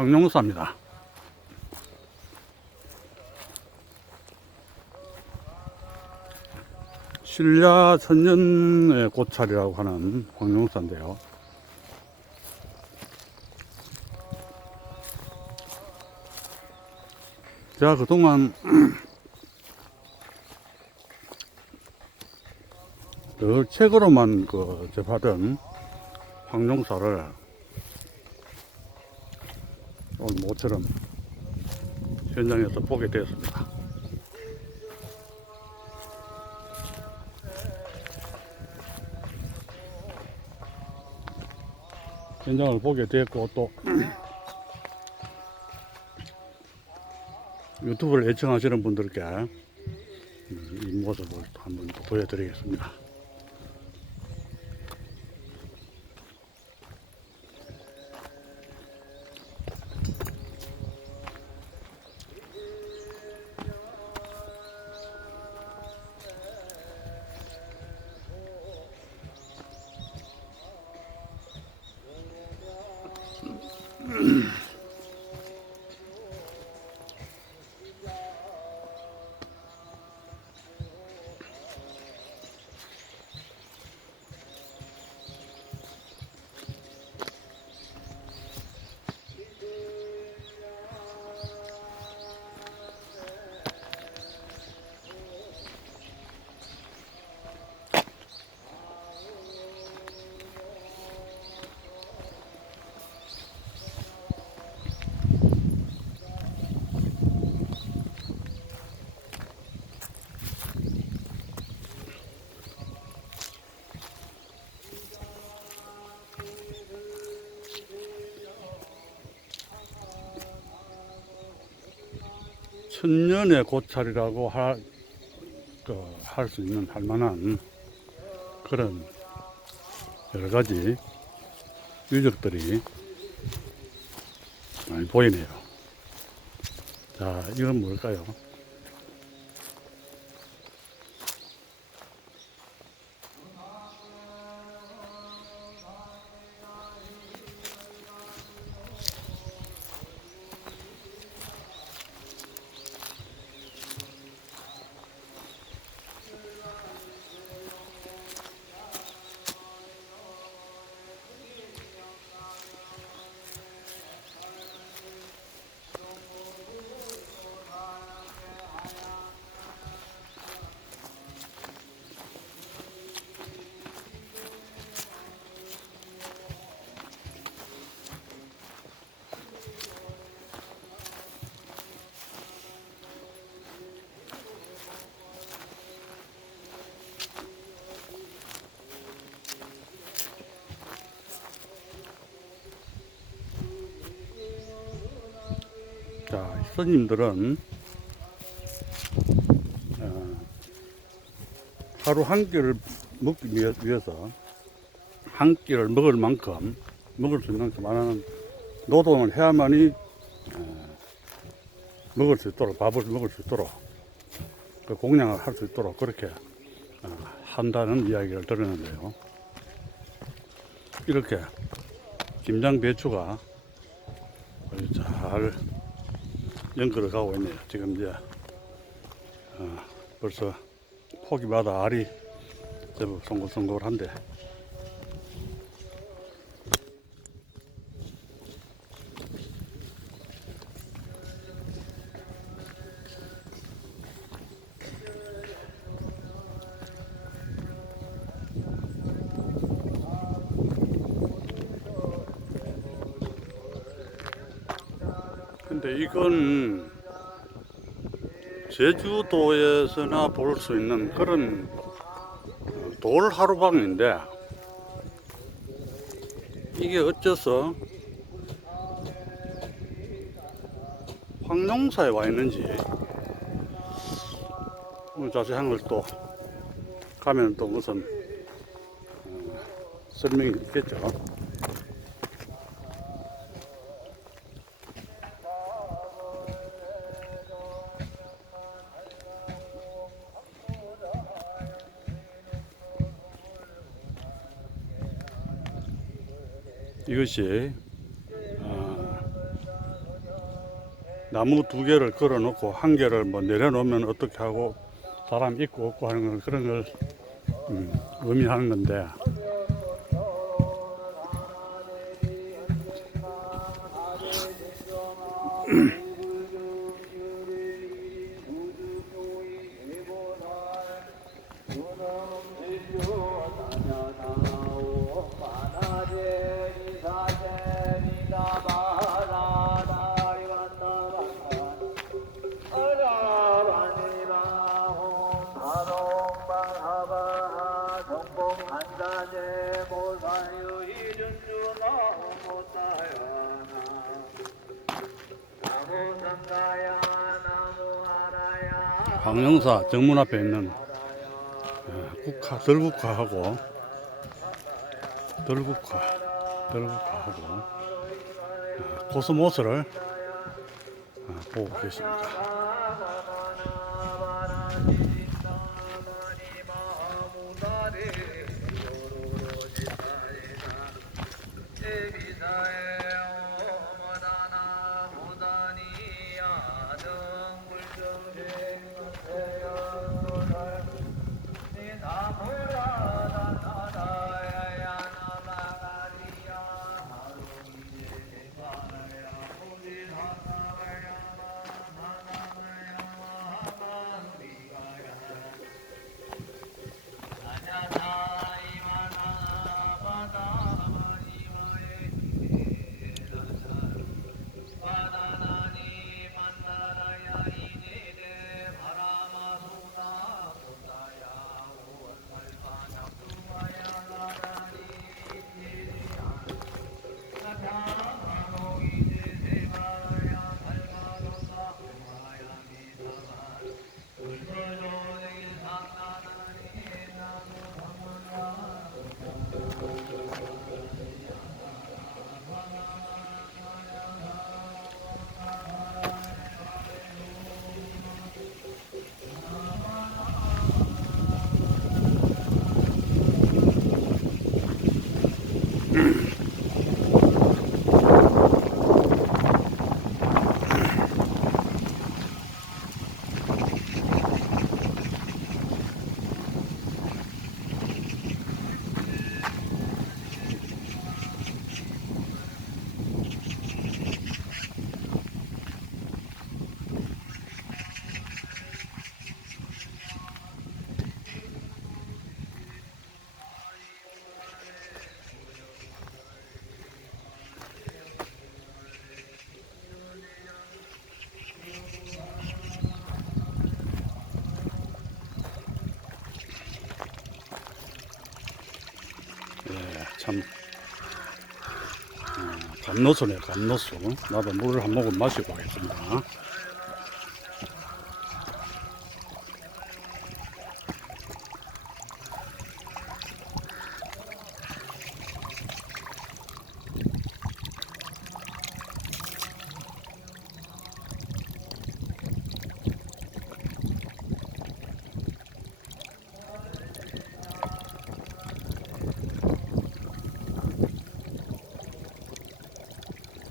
황룡사입니다. 신라 천년의 고찰이라고 하는 황룡사인데요. 제가 그동안 늘 책으로만 그 접하던 황룡사를 오늘 모처럼 현장에서 보게 되었습니다. 현장을 보게 됐고 또 유튜브를 애청하시는 분들께 음, 이 모습을 또 한번 또 보여드리겠습니다. 천년의 고찰이라고 할, 그, 있는, 할 만한 그런 여러 가지 유적들이 많이 보이네요. 자, 이건 뭘까요? 자, 스님들은 어, 하루 한 끼를 먹기 위해- 위해서 한 끼를 먹을 만큼 먹을 수 있는 그만한 노동을 해야만이 어, 먹을 수 있도록 밥을 먹을 수 있도록 그 공양을 할 수 있도록 그렇게 어, 한다는 이야기를 들었는데요. 이렇게 김장 배추가 잘 연결을 가고 있네요. 지금 이제 어, 벌써 포기마다 알이 제법 송글송글한데 이건 제주도에서나 볼 수 있는 그런 돌 하루방인데 이게 어째서 황룡사에 와 있는지 자세한 걸 또 가면 또 무슨 어, 설명이 있겠죠. 이것이 아, 나무 두 개를 걸어 놓고 한 개를 뭐 내려놓으면 어떻게 하고 사람 있고 없고 하는 걸 그런 걸 음, 의미하는 건데 황영사 정문 앞에 있는 어, 국화 덜국화하고 덜국화 덜국화하고. 어, 코스모스를 어, 보고 계십니다. 참 어, 감노소네 감노소 나도 물을 한 모금 마시고 가겠습니다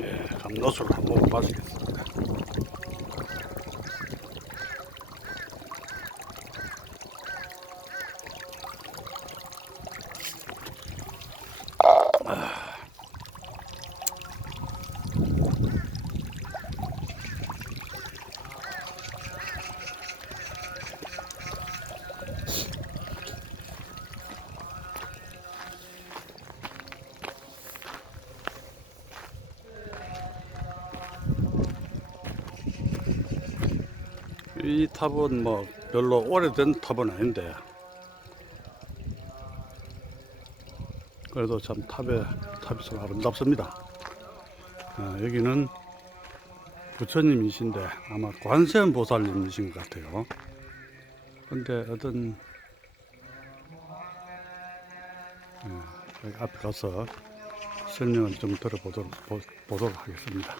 예, 감 이 탑은 뭐 별로 오래된 탑은 아닌데 그래도 참 탑에 탑이 참 아름답습니다. 아, 여기는 부처님이신데 아마 관세음 보살님이신 것 같아요. 근데 어떤 예, 앞에 가서 설명을 좀 들어보도록 보, 보도록 하겠습니다.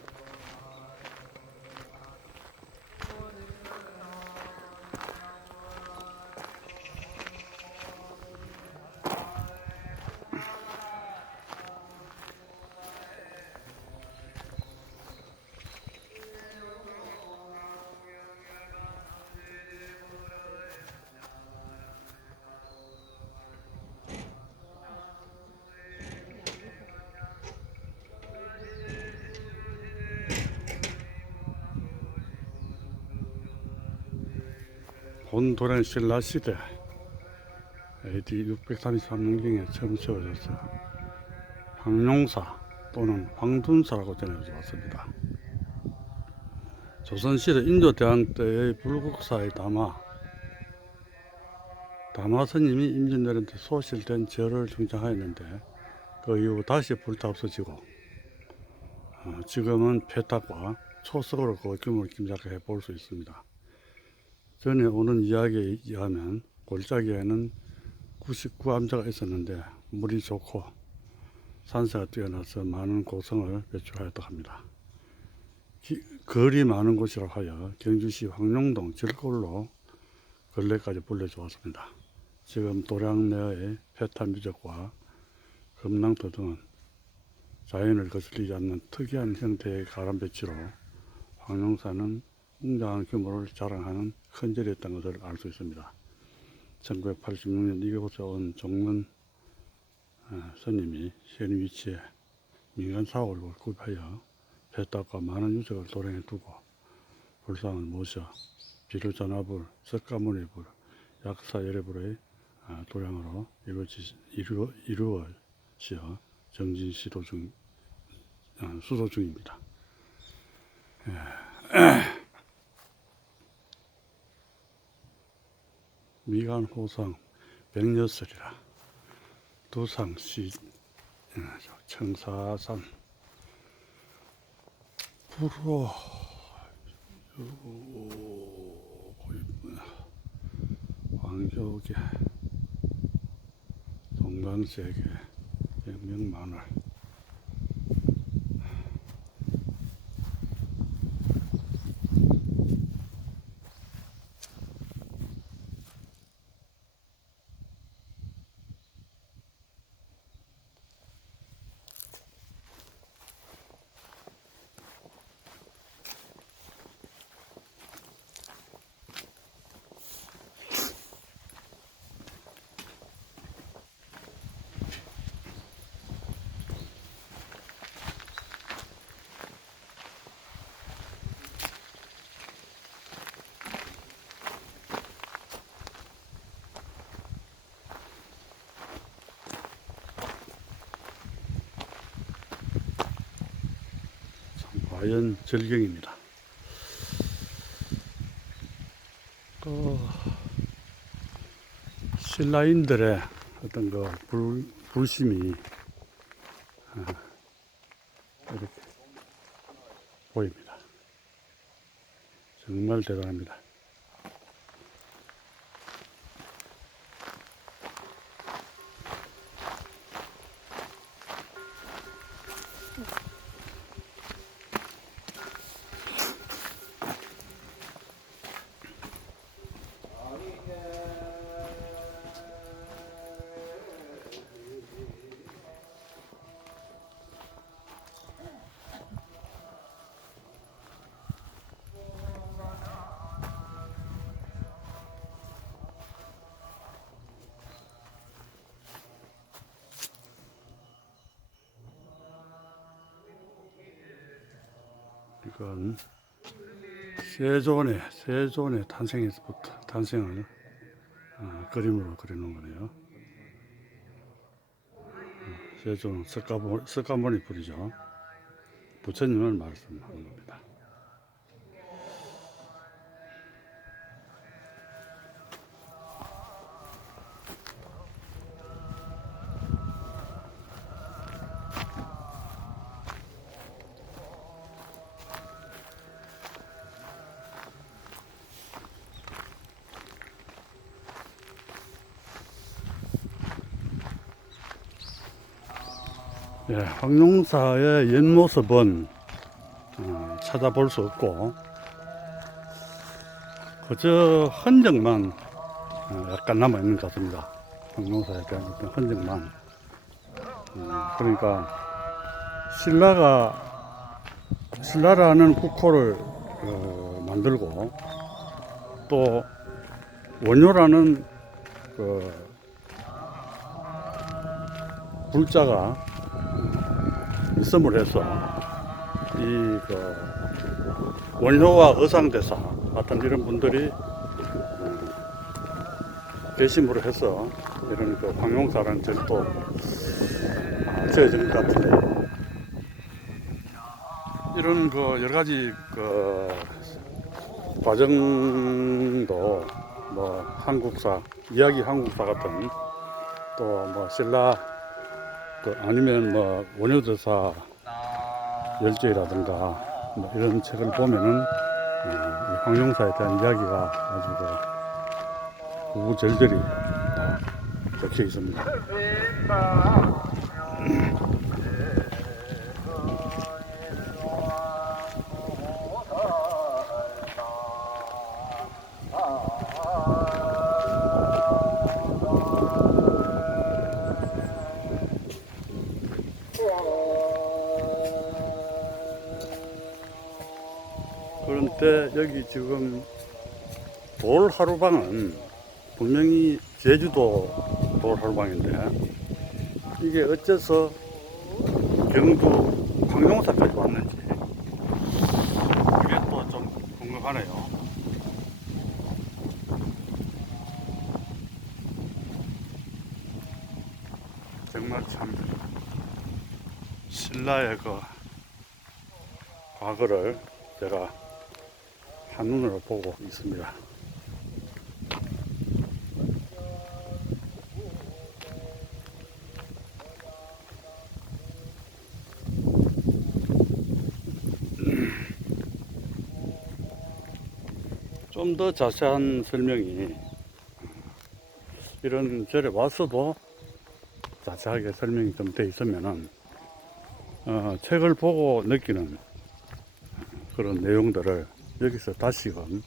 본도량 신라 시대 AD 633년경에 처음 세워져서 황룡사 또는 황둔사라고 전해져 왔습니다. 조선시대 인조대왕 때의 불국사의 담화 담화 스님이 임진왜란 때 소실된 절을 중창하였는데 그 이후 다시 불타 없어지고 어, 지금은 폐탁과 초석으로 그 규모를 짐작해 볼 수 있습니다. 전에 오는 이야기에 의하면 골짜기에는 99암자가 있었는데 물이 좋고 산세가 뛰어나서 많은 고성을 배출하였다고 합니다. 기- 거리 많은 곳이라고 하여 경주시 황룡동 절골로 근래까지 불려져 왔습니다. 지금 도량 내의 패탈 유적과 금낭토 등은 자연을 거슬리지 않는 특이한 형태의 가람 배치로 황룡사는 웅장한 규모를 자랑하는 큰 절이었던 것을 알 수 있습니다. 1986년 이곳에 온 종문 어, 스님이 현 위치에 민간 사업을 구입하여 배탁과 많은 유적을 도량에 두고 불상을 모셔 비료전화불, 석가모니불, 약사 열애불의 아, 도량으로 이루어지, 이루어, 이루어져 정진 시도 중, 아, 수도 중입니다. 미간 호상 백여설이라. 두상시 어, 청사산. 불어 황교계 동방세계 백명만월 참 과연 절경입니다. 그 신라인들의 어떤 그 불, 불심이 어, 이렇게 보입니다. 정말 대단합니다. 이건 세존의 세존의 탄생에서부터 탄생을 어, 그림으로 그려놓은 거네요. 어, 세존은 석가모, 석가모니 뿌리죠. 부처님을 말씀하는 겁니다. 예, 황룡사의 옛 모습은 어, 찾아볼 수 없고 그저 흔적만 어, 약간 남아 있는 것 같습니다. 황룡사에 대한 어떤 흔적만. 음, 그러니까 신라가 신라라는 국호를 어, 만들고 또 원효라는 그 불자가 있음을 해서 이 그 원효와 의상대사 같은 이런 분들이 개심으로 해서 이런 그 황룡사라는 절도 아, 지어진 것 같은데. 이런 그 여러 가지 그 과정도 뭐 한국사 이야기 한국사 같은 또 뭐 신라 또 아니면 뭐 원효대사 열조이라든가 뭐 이런 책을 보면은 어, 이 황룡사에 대한 이야기가 아주 그 구구절절히 다 적혀 있습니다. 여기 지금 돌 하루방은 분명히 제주도 돌 하루방인데 이게 어째서 경주 황룡사까지 왔는지 그게 또 좀 궁금하네요. 정말 참 신라의 그 과거를 제가 한눈으로 보고 있습니다. 좀 더 자세한 설명이 이런 절에 와서도 자세하게 설명이 좀 돼 있으면은 어, 책을 보고 느끼는 그런 내용들을 여기서 다시금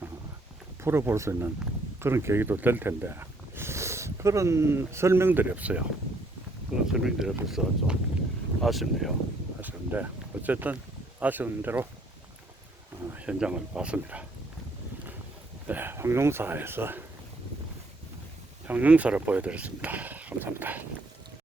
어, 풀어볼 수 있는 그런 계기도 될 텐데 그런 설명들이 없어요. 그런 설명들이 없어서 좀 아쉽네요. 아쉬운데 어쨌든 아쉬운 대로 어, 현장을 봤습니다. 네, 황룡사에서 황룡사를 보여드렸습니다. 감사합니다.